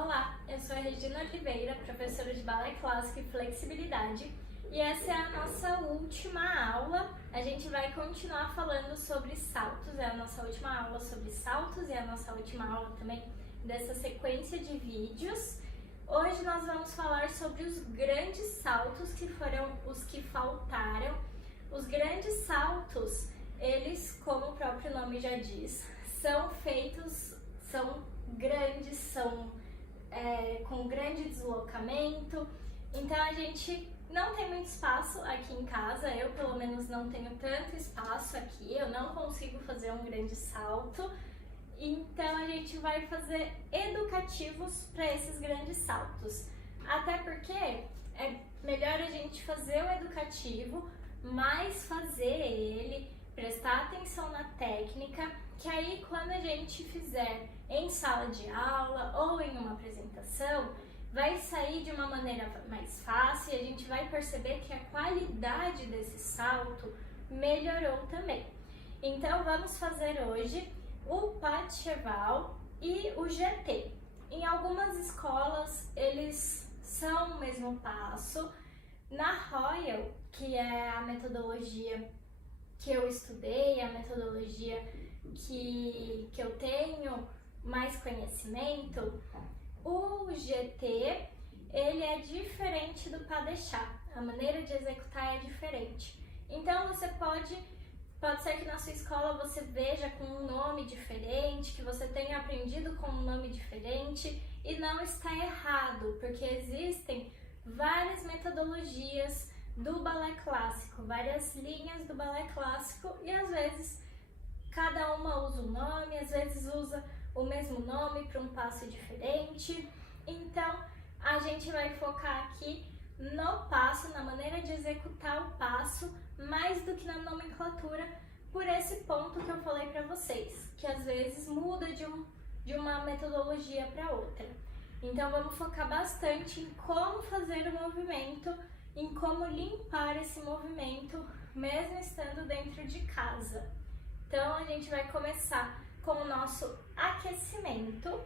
Olá, eu sou a Regina Oliveira, professora de Balé Clássico e Flexibilidade, e essa é a nossa última aula. A gente vai continuar falando sobre saltos, é a nossa última aula sobre saltos e a nossa última aula também dessa sequência de vídeos. Hoje nós vamos falar sobre os grandes saltos, que foram os que faltaram. Os grandes saltos, eles, como o próprio nome já diz, são feitos, são grandes, com grande deslocamento, então a gente não tem muito espaço aqui em casa, eu pelo menos não tenho tanto espaço aqui, eu não consigo fazer um grande salto, então a gente vai fazer educativos para esses grandes saltos, até porque é melhor a gente fazer o educativo, mas fazer ele, prestar atenção na técnica, que aí quando a gente fizer em sala de aula ou em uma apresentação, vai sair de uma maneira mais fácil e a gente vai perceber que a qualidade desse salto melhorou também. Então vamos fazer hoje o pas de cheval e o GT. Em algumas escolas eles são o mesmo passo. Na Royal, que é a metodologia que eu estudei, a metodologia que eu tenho mais conhecimento, o GT ele é diferente do pas de chat, a maneira de executar é diferente. Então você pode ser que na sua escola você veja com um nome diferente, que você tenha aprendido com um nome diferente, e não está errado, porque existem várias metodologias do balé clássico, várias linhas do balé clássico, e às vezes cada uma usa um nome, às vezes usa o mesmo nome para um passo diferente. Então a gente vai focar aqui no passo, na maneira de executar o passo, mais do que na nomenclatura, por esse ponto que eu falei para vocês, que às vezes muda de uma metodologia para outra. Então vamos focar bastante em como fazer o movimento, em como limpar esse movimento, mesmo estando dentro de casa. Então a gente vai começar com o nosso aquecimento.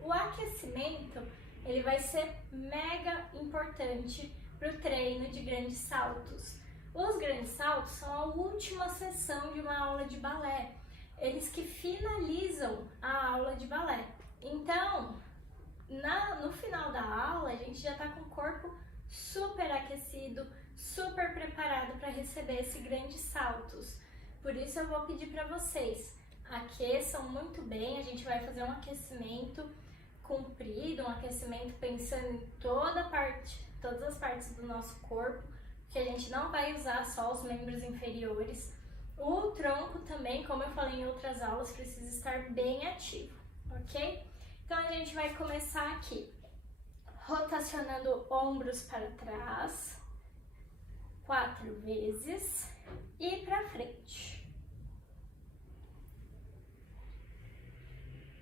O aquecimento ele vai ser mega importante para o treino de grandes saltos. Os grandes saltos são a última sessão de uma aula de balé, eles que finalizam a aula de balé. Então, no final da aula, a gente já está com o corpo super aquecido, super preparado para receber esses grandes saltos. Por isso eu vou pedir para vocês, aqueçam muito bem, a gente vai fazer um aquecimento comprido, um aquecimento pensando em todas as partes do nosso corpo, que a gente não vai usar só os membros inferiores. O tronco também, como eu falei em outras aulas, precisa estar bem ativo, ok? Então a gente vai começar aqui, rotacionando ombros para trás, 4 vezes, e para frente.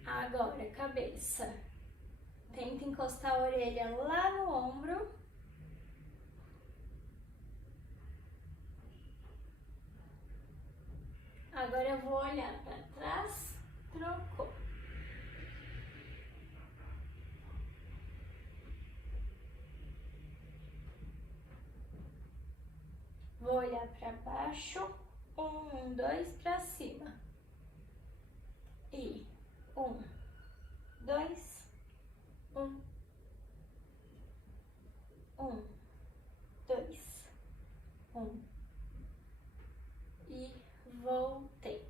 Agora, cabeça. Tenta encostar a orelha lá no ombro. Agora eu vou olhar para trás, trocou. Vou olhar para baixo, 1, 2, para cima. E 1, 2, 1, 1, 2, 1. E voltei.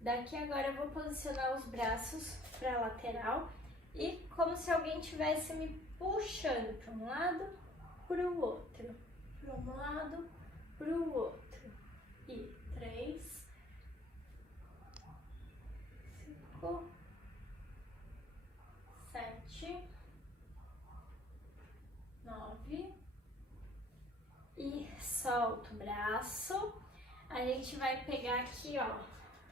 Daqui agora eu vou posicionar os braços para a lateral e como se alguém estivesse me puxando para um lado, para o outro. Para um lado, para o outro. E 3, 5, 7, 9 e solta o braço. A gente vai pegar aqui, ó,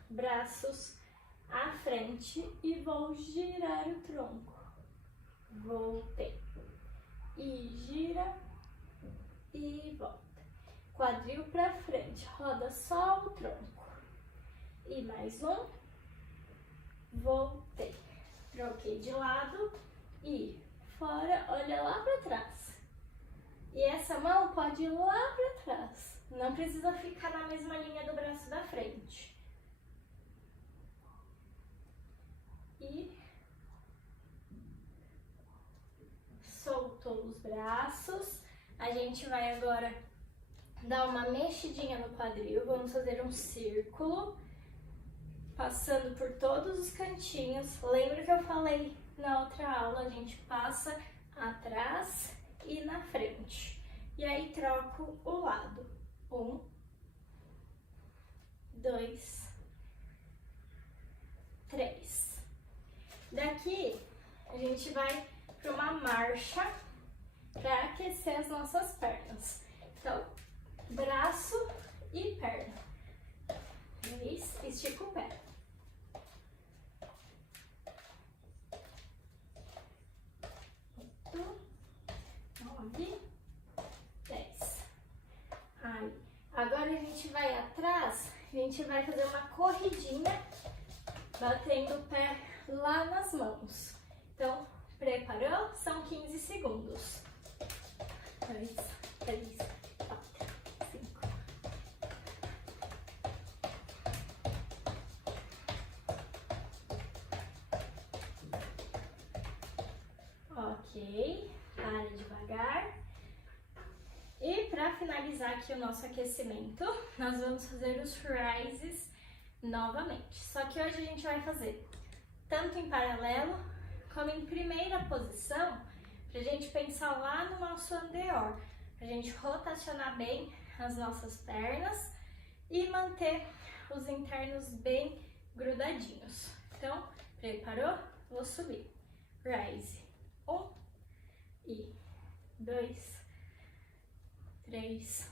braços à frente e vou girar o tronco. Voltei. E gira e volta. Quadril pra frente, roda só o tronco. E mais um. Voltei. Troquei de lado e fora, olha lá para trás. E essa mão pode ir lá para trás. Não precisa ficar na mesma linha do braço da frente. E soltou os braços. A gente vai agora dar uma mexidinha no quadril. Vamos fazer um círculo, passando por todos os cantinhos. Lembra que eu falei na outra aula? A gente passa atrás e na frente. E aí troco o lado. 1, 2, 3. Daqui a gente vai para uma marcha para aquecer as nossas pernas. Então, braço e perna. 3, estica o pé. 8, 9, 10. Aí, agora a gente vai atrás, a gente vai fazer uma corridinha, batendo o pé lá nas mãos. Então, preparou? São 15 segundos. 2, 3, 4, 5. Ok, para devagar. E para finalizar aqui o nosso aquecimento, nós vamos fazer os rises novamente. Só que hoje a gente vai fazer tanto em paralelo como em primeira posição, pra gente pensar lá no nosso anterior, pra gente rotacionar bem as nossas pernas e manter os internos bem grudadinhos. Então, preparou? Vou subir. Rise. 1 e 2, 3,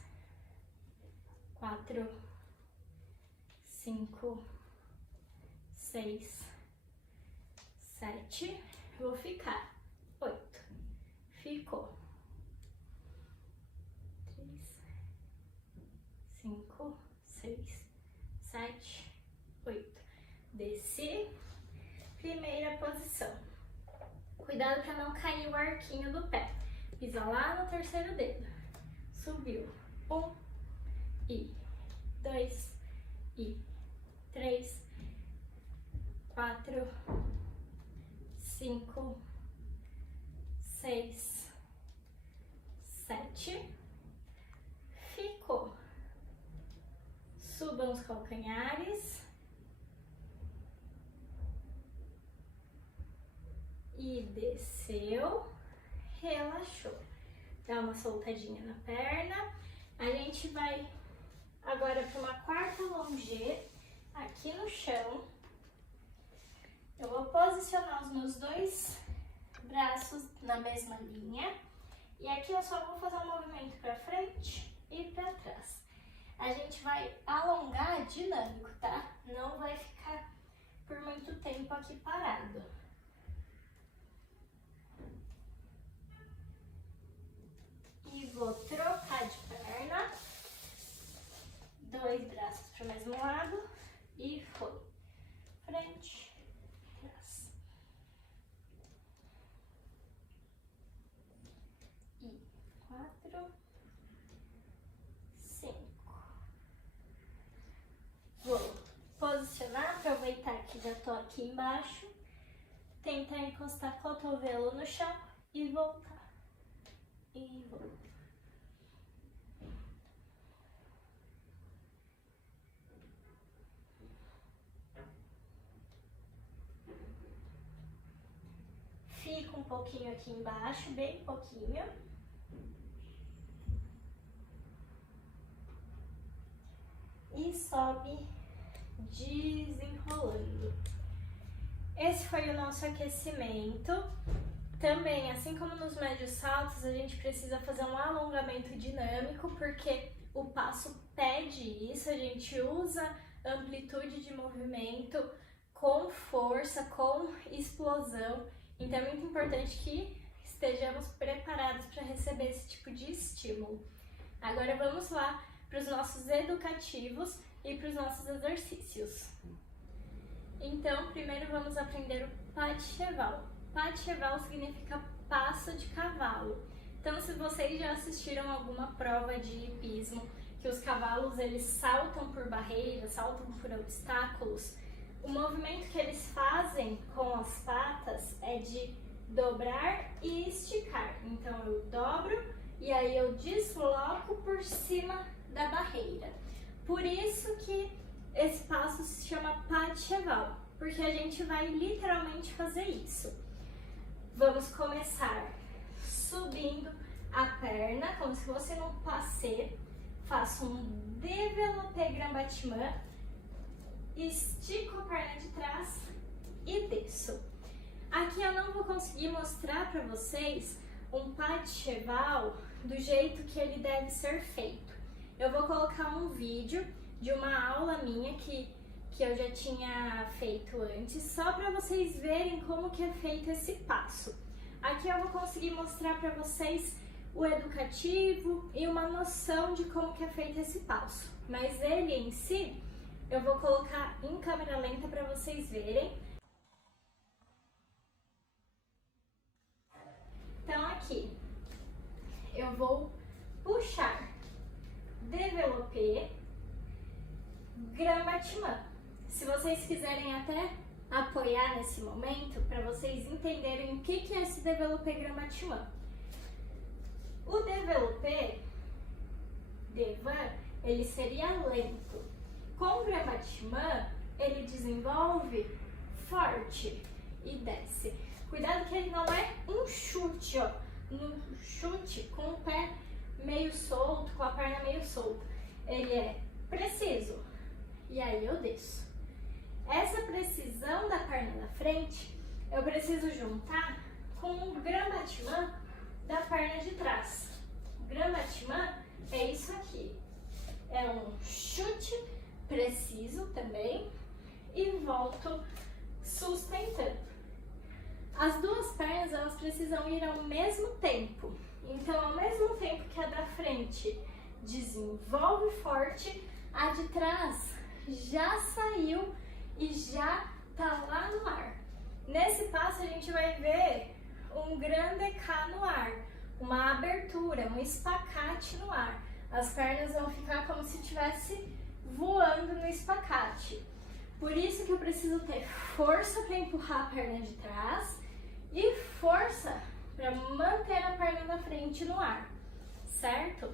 4, 5, 6, 7. Vou ficar. 8. Ficou. 3, 5, 6, 7, 8. Desci. Primeira posição. Cuidado para não cair o arquinho do pé. Pisa lá no terceiro dedo. Subiu. 1 e 2 e 3, 4, 5, 6, 7. Ficou. Subam os calcanhares. E desceu. Relaxou. Dá uma soltadinha na perna. A gente vai agora para uma quarta longê aqui no chão. Eu vou posicionar os meus dois braços na mesma linha. E aqui eu só vou fazer um movimento para frente e para trás. A gente vai alongar dinâmico, tá? Não vai ficar por muito tempo aqui parado. E vou trocar de perna. Dois braços para o mesmo lado. E foi. Frente, trás. E 4, 5. Vou posicionar, aproveitar que já tô aqui embaixo. Tentar encostar o cotovelo no chão e voltar. E voltar. Fica um pouquinho aqui embaixo, bem pouquinho. E sobe desenrolando. Esse foi o nosso aquecimento. Também, assim como nos médios saltos, a gente precisa fazer um alongamento dinâmico, porque o passo pede isso, a gente usa amplitude de movimento com força, com explosão. Então é muito importante que estejamos preparados para receber esse tipo de estímulo. Agora vamos lá para os nossos educativos e para os nossos exercícios. Então, primeiro vamos aprender o pas de cheval. pas de cheval significa passo de cavalo. Então, se vocês já assistiram alguma prova de hipismo, que os cavalos eles saltam por barreiras, saltam por obstáculos, o movimento que eles fazem com as patas é de dobrar e esticar. Então, eu dobro e aí eu desloco por cima da barreira. Por isso que esse passo se chama pas de cheval, porque a gente vai literalmente fazer isso. Vamos começar subindo a perna, como se fosse num passê. Faço um développé grand battement, estico a perna de trás e desço. Aqui eu não vou conseguir mostrar para vocês um pas de cheval do jeito que ele deve ser feito. Eu vou colocar um vídeo de uma aula minha que eu já tinha feito antes, só para vocês verem como que é feito esse passo. Aqui eu vou conseguir mostrar para vocês o educativo e uma noção de como que é feito esse passo. Mas ele em si, eu vou colocar em câmera lenta para vocês verem. Então aqui, eu vou puxar développé grand battement. Se vocês quiserem até apoiar nesse momento, para vocês entenderem o que é esse développé grand battement. O développé, devant, ele seria lento. Com o grand battement, ele desenvolve forte e desce. Cuidado que ele não é um chute, ó. Um chute com o pé meio solto, com a perna meio solta. Ele é preciso. E aí eu desço. Essa precisão da perna da frente, eu preciso juntar com o grand battement da perna de trás. O grand battement é isso aqui. É um chute preciso também e volto sustentando. As duas pernas, elas precisam ir ao mesmo tempo. Então, ao mesmo tempo que a da frente desenvolve forte, a de trás já saiu e já tá lá no ar. Nesse passo, a gente vai ver um grand écart no ar, uma abertura, um espacate no ar. As pernas vão ficar como se estivesse voando no espacate. Por isso que eu preciso ter força para empurrar a perna de trás e força para manter a perna da frente no ar, certo?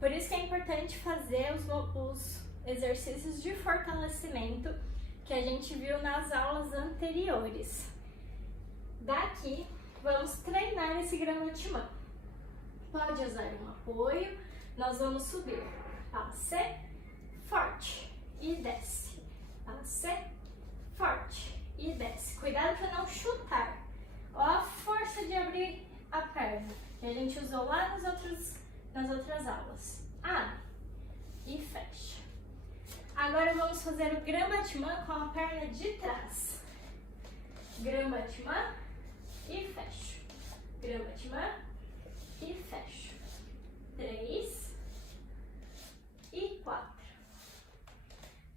Por isso que é importante fazer os exercícios de fortalecimento que a gente viu nas aulas anteriores. Daqui, vamos treinar esse grand battement. Pode usar um apoio, nós vamos subir, passe, forte e desce, passe, forte e desce. Cuidado para não chutar. Ó a força de abrir a perna, que a gente usou lá nas outras aulas. Abre e fecha. Agora vamos fazer o grand battement com a perna de trás. Grand battement e fecho. Grand battement e fecho. 3 e 4.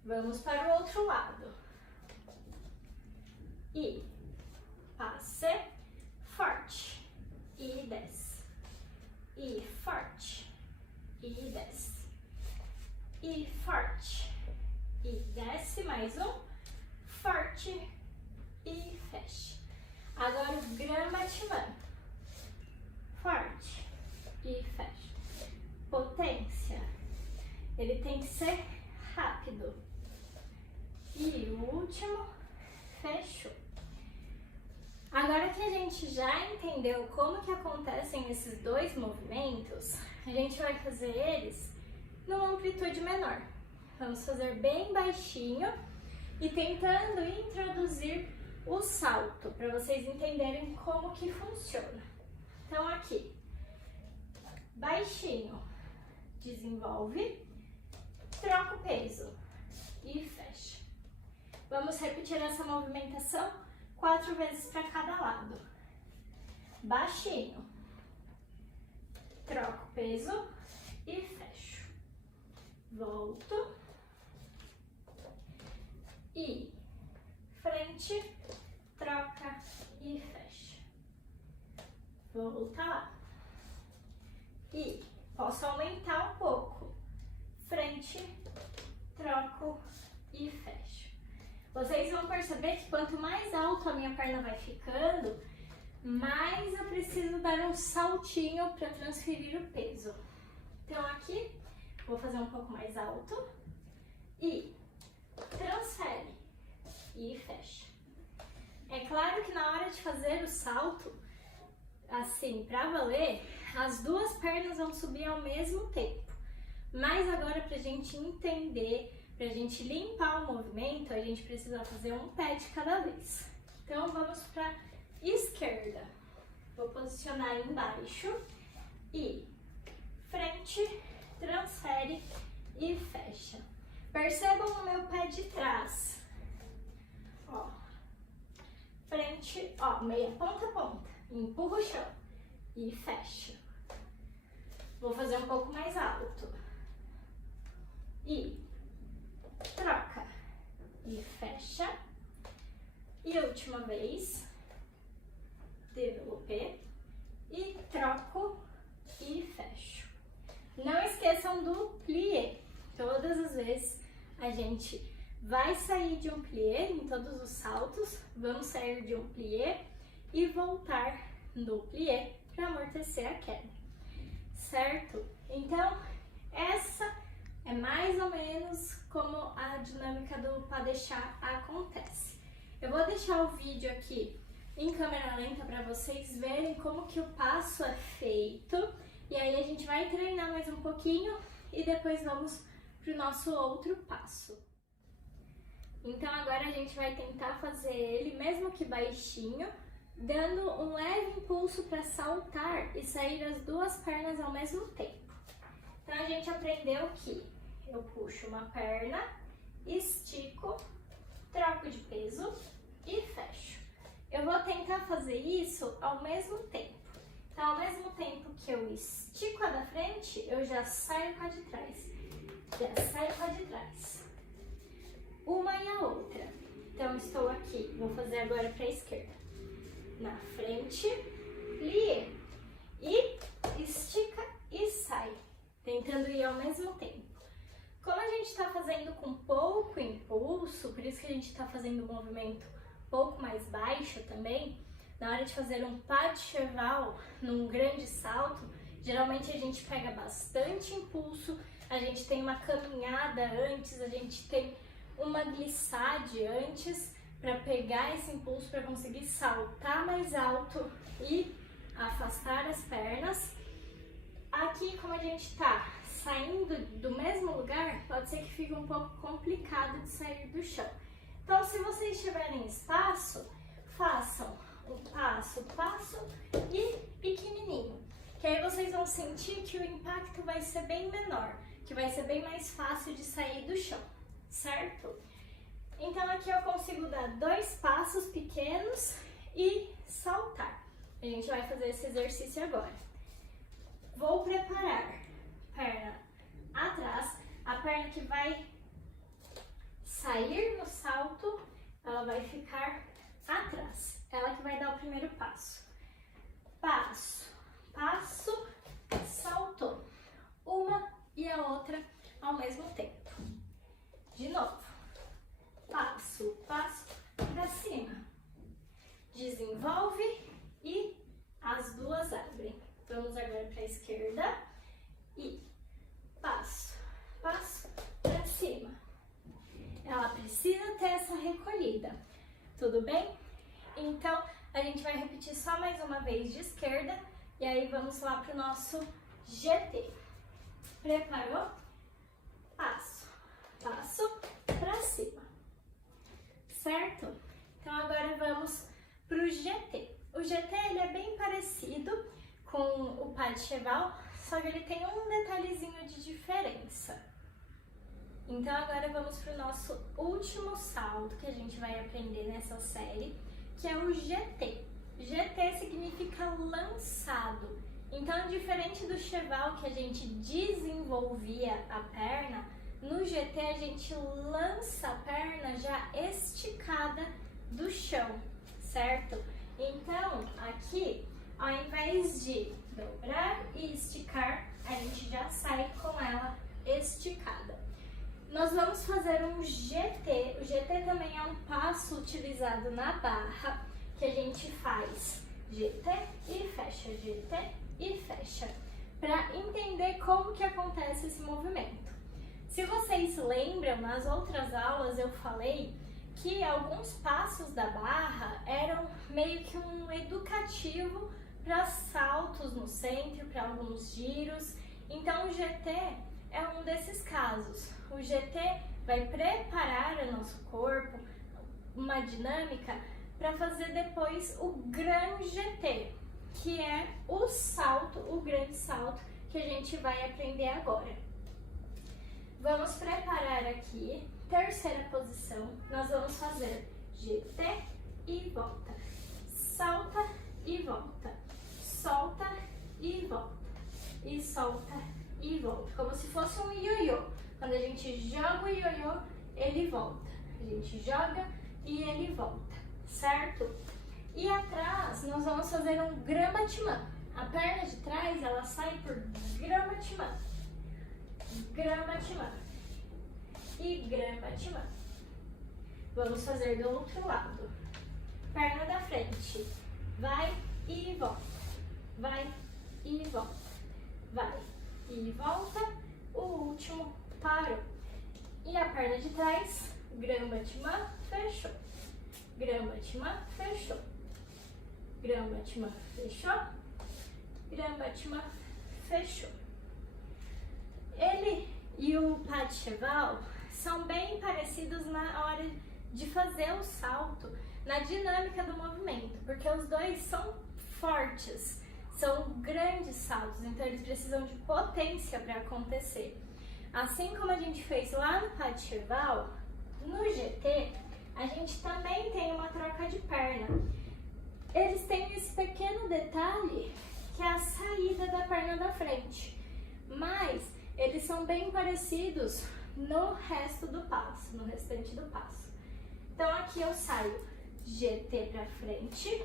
Vamos para o outro lado. E passe, forte e desce. E forte e desce. E forte e desce. Mais um. Forte e fecha. Agora o grand battement. Forte e fecha. Potência. Ele tem que ser rápido. E o último, fechou. Agora que a gente já entendeu como que acontecem esses dois movimentos, a gente vai fazer eles numa amplitude menor. Vamos fazer bem baixinho e tentando introduzir o salto, para vocês entenderem como que funciona. Então aqui, baixinho, desenvolve, troca o peso e fecha. Vamos repetir essa movimentação 4 vezes para cada lado. Baixinho, troco o peso e fecho. Volto. E frente, troca e fecha. volta lá. E posso aumentar um pouco. Frente, troco e fecho. Vocês vão perceber que quanto mais alto a minha perna vai ficando, mais eu preciso dar um saltinho para transferir o peso. Então aqui, vou fazer um pouco mais alto e transfere e fecha. É claro que na hora de fazer o salto, assim, pra valer, as duas pernas vão subir ao mesmo tempo. Mas agora, pra gente entender, pra gente limpar o movimento, a gente precisa fazer um pé de cada vez. Então, vamos pra esquerda. Vou posicionar embaixo e frente, transfere e fecha. Percebam o meu pé de trás. Ó, frente, ó, meia ponta a ponta. Empurra o chão e fecha. Vou fazer um pouco mais alto. E troca e fecha. E última vez. Développé. E troco e fecho. Não esqueçam do plié. Todas as vezes a gente vai sair de um plié em todos os saltos. Vamos sair de um plié e voltar do plié para amortecer a queda. Certo? Então, essa é mais ou menos como a dinâmica do pas de chat acontece. Eu vou deixar o vídeo aqui em câmera lenta para vocês verem como que o passo é feito. E aí a gente vai treinar mais um pouquinho e depois vamos para o nosso outro passo. Então agora a gente vai tentar fazer ele, mesmo que baixinho, dando um leve impulso para saltar e sair as duas pernas ao mesmo tempo. Então a gente aprendeu que eu puxo uma perna, estico, troco de peso e fecho. Eu vou tentar fazer isso ao mesmo tempo. Então, ao mesmo tempo que eu estico a da frente, eu já saio com a de trás. Já saio com a de trás. Uma e a outra. Então, estou aqui. Vou fazer agora para a esquerda. Na frente, plié. E estica e sai. Tentando ir ao mesmo tempo. Como a gente está fazendo com pouco impulso, por isso que a gente está fazendo um movimento um pouco mais baixo também, na hora de fazer um pas de cheval num grande salto, geralmente a gente pega bastante impulso, a gente tem uma caminhada antes, a gente tem uma glissade antes para pegar esse impulso para conseguir saltar mais alto e afastar as pernas. Aqui, como a gente está saindo do mesmo lugar, pode ser que fique um pouco complicado de sair do chão. Então, se vocês tiverem espaço, façam um passo, passo e pequenininho. Que aí vocês vão sentir que o impacto vai ser bem menor, que vai ser bem mais fácil de sair do chão, certo? Então, aqui eu consigo dar 2 passos pequenos e saltar. A gente vai fazer esse exercício agora. Vou preparar perna atrás, a perna que vai sair no salto, ela vai ficar atrás. Ela que vai dar o primeiro passo. Passo, passo, saltou. Uma e a outra ao mesmo tempo. De novo. Passo, passo, pra cima. Desenvolve e as duas abrem. Vamos agora para a esquerda e passo, passo, para cima. Ela precisa ter essa recolhida, tudo bem? Então, a gente vai repetir só mais uma vez de esquerda e aí vamos lá para o nosso GT. Preparou? Passo, passo, para cima. Certo? Então, agora vamos para o GT. O GT ele é bem parecido com o pas de cheval, só que ele tem um detalhezinho de diferença. Então agora vamos para o nosso último salto que a gente vai aprender nessa série, que é o GT. GT significa lançado. Então, diferente do cheval que a gente desenvolvia a perna, no GT a gente lança a perna já esticada do chão, certo? Então, aqui Ao invés de dobrar e esticar, a gente já sai com ela esticada. Nós vamos fazer um GT. O GT também é um passo utilizado na barra, que a gente faz GT e fecha, GT e fecha, para entender como que acontece esse movimento. Se vocês lembram, nas outras aulas eu falei que alguns passos da barra eram meio que um educativo para saltos no centro, para alguns giros. Então o GT é um desses casos. O GT vai preparar o nosso corpo, uma dinâmica, para fazer depois o grande GT, que é o salto, o grande salto que a gente vai aprender agora. Vamos preparar aqui, terceira posição, nós vamos fazer GT e volta, salta e volta, solta e volta, e solta e volta, como se fosse um ioiô. Quando a gente joga o ioiô, ele volta, a gente joga e ele volta, certo? E atrás nós vamos fazer um Grama-Timã. A perna de trás ela sai por Grama-Timã, Grama-Timã e Grama-Timã. Vamos fazer do outro lado. Perna da frente, vai e volta, vai e volta, vai e volta. O último parou. E a perna de trás, Grama-Timã, fechou. Grama-Timã, fechou. Grama-Timã, fechou. Grama-Timã, fechou. Ele e o pas de cheval são bem parecidos na hora de fazer o salto, na dinâmica do movimento, porque os dois são fortes, são grandes saltos, então eles precisam de potência para acontecer. Assim como a gente fez lá no pas de cheval, no GT, a gente também tem uma troca de perna. Eles têm esse pequeno detalhe que é a saída da perna da frente, mas eles são bem parecidos no resto do passo, no restante do passo. Então aqui eu saio GT para frente,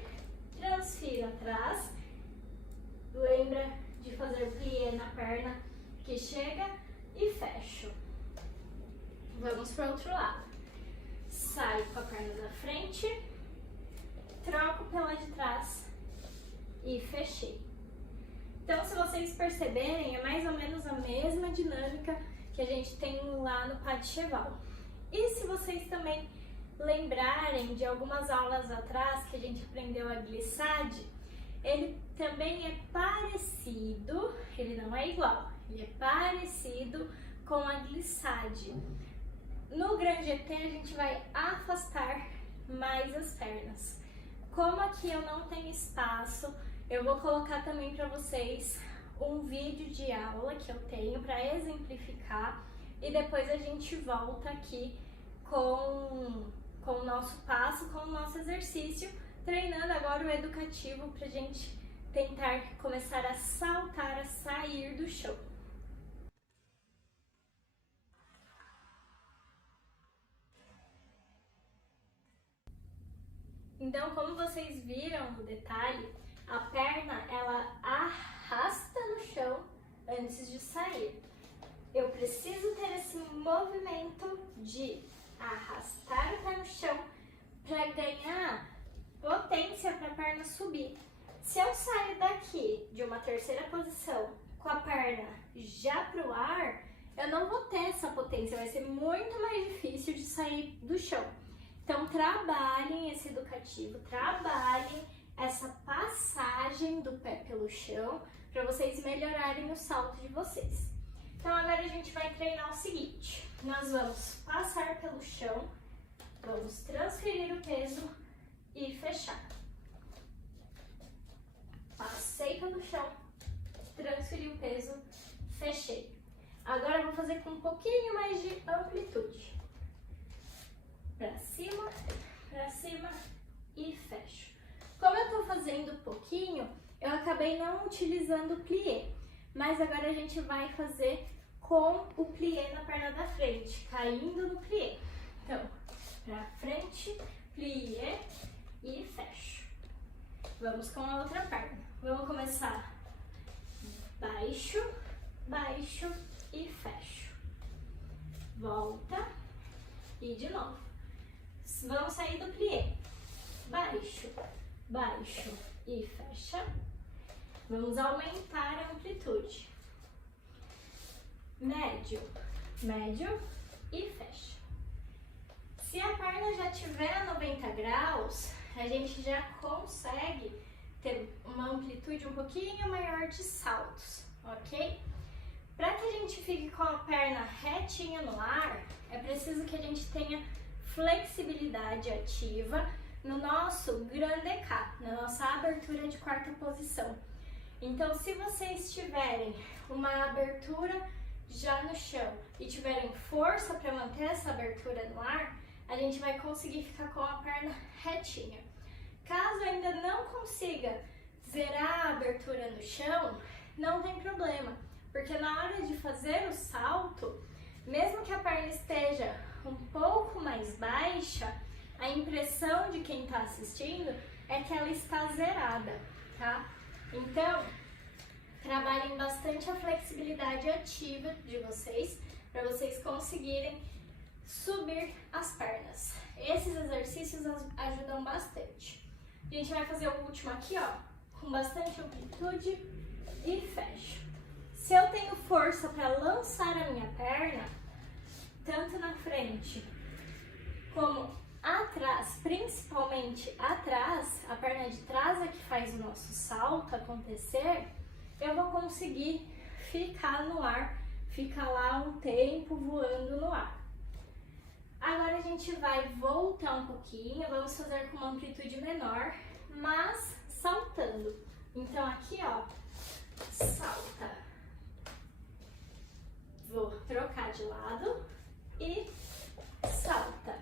transfiro atrás, lembra de fazer plié na perna que chega e fecho. Vamos para o outro lado. Saio com a perna da frente, troco pela de trás e fechei. Então, se vocês perceberem, é mais ou menos a mesma dinâmica que a gente tem lá no pas de cheval. E se vocês também lembrarem de algumas aulas atrás que a gente aprendeu a glissade, ele também é parecido, ele não é igual, ele é parecido com a glissade. No grande GT a gente vai afastar mais as pernas. Como aqui eu não tenho espaço, eu vou colocar também para vocês um vídeo de aula que eu tenho para exemplificar e depois a gente volta aqui com o nosso passo, com o nosso exercício, treinando agora o educativo para a gente tentar começar a saltar, a sair do chão. Então, como vocês viram no detalhe, a perna ela arrasta no chão antes de sair. Eu preciso ter esse movimento de arrastar o pé no chão para ganhar potência para a perna subir. Se eu saio daqui de uma terceira posição com a perna já para o ar, eu não vou ter essa potência, vai ser muito mais difícil de sair do chão. Então, trabalhem esse educativo, trabalhem essa passagem do pé pelo chão para vocês melhorarem o salto de vocês. Então, agora a gente vai treinar o seguinte: nós vamos passar pelo chão, vamos transferir o peso e fechar. Passei pelo chão, transferi o peso, fechei. Agora eu vou fazer com um pouquinho mais de amplitude. Pra cima e fecho. Como eu tô fazendo pouquinho, eu acabei não utilizando o plié, mas agora a gente vai fazer com o plié na perna da frente, caindo no plié. Então, pra frente, plié e fecho. Vamos com a outra perna. Vamos baixo e fecho. Volta e de novo. Vamos sair do plié. Baixo, baixo e fecha. Vamos aumentar a amplitude. Médio, médio e fecha. Se a perna já estiver a 90 graus, a gente já consegue ter uma amplitude um pouquinho maior de saltos, ok? Para que a gente fique com a perna retinha no ar, é preciso que a gente tenha flexibilidade ativa no nosso Grand K, na nossa abertura de quarta posição. Então, se vocês tiverem uma abertura já no chão e tiverem força para manter essa abertura no ar, a gente vai conseguir ficar com a perna retinha. Caso ainda não consiga zerar a abertura no chão, não tem problema, porque na hora de fazer o salto, mesmo que a perna esteja um pouco mais baixa, a impressão de quem está assistindo é que ela está zerada, tá? Então, trabalhem bastante a flexibilidade ativa de vocês, para vocês conseguirem subir as pernas. Esses exercícios ajudam bastante. A gente vai fazer o último aqui, ó, com bastante amplitude e fecho. Se eu tenho força para lançar a minha perna, tanto na frente como atrás, principalmente atrás, a perna de trás é que faz o nosso salto acontecer, eu vou conseguir ficar no ar, ficar lá um tempo voando no ar. Agora a gente vai voltar um pouquinho, vamos fazer com uma amplitude menor, mas saltando. Então aqui, ó, salta. Vou trocar de lado e salta.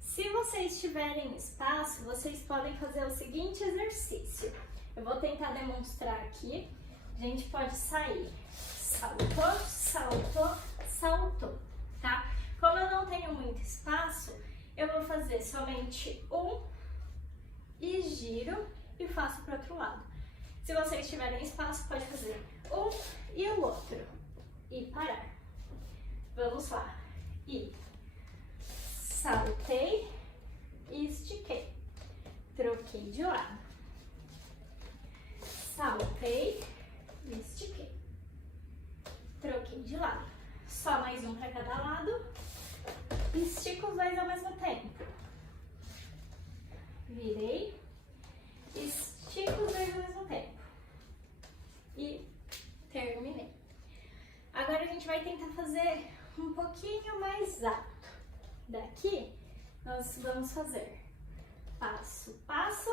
Se vocês tiverem espaço, vocês podem fazer o seguinte exercício. Eu vou tentar demonstrar aqui. A gente pode sair. Saltou, saltou, saltou, tá? Como eu não tenho muito espaço, eu vou fazer somente um e giro e faço para o outro lado. Se vocês tiverem espaço, pode fazer um e o outro e parar. Vamos lá. E saltei e estiquei. Troquei de lado. Saltei e estiquei. Troquei de lado. Só mais um para cada lado. Estico os dois ao mesmo tempo. Virei. Estico os dois ao mesmo tempo. E terminei. Agora a gente vai tentar fazer um pouquinho mais alto. Daqui, nós vamos fazer passo, passo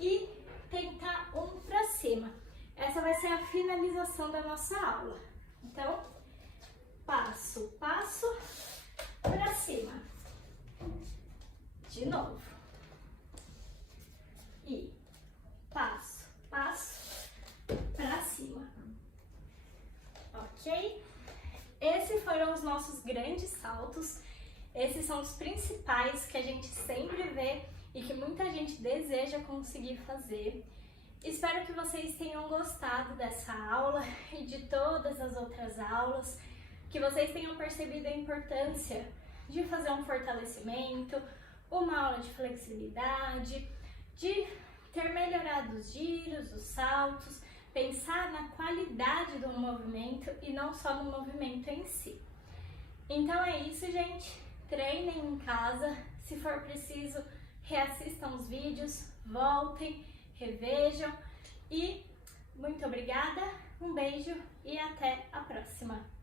e tentar um pra cima. Essa vai ser a finalização da nossa aula. Então, passo, passo, pra cima. De novo. E passo, passo, pra cima. Ok? Esses foram os nossos grandes saltos. Esses são os principais que a gente sempre vê e que muita gente deseja conseguir fazer. Espero que vocês tenham gostado dessa aula e de todas as outras aulas, que vocês tenham percebido a importância de fazer um fortalecimento, uma aula de flexibilidade, de ter melhorado os giros, os saltos, pensar na qualidade do movimento e não só no movimento em si. Então é isso, gente. Treinem em casa. Se for preciso, reassistam os vídeos, voltem, revejam. E muito obrigada, um beijo e até a próxima!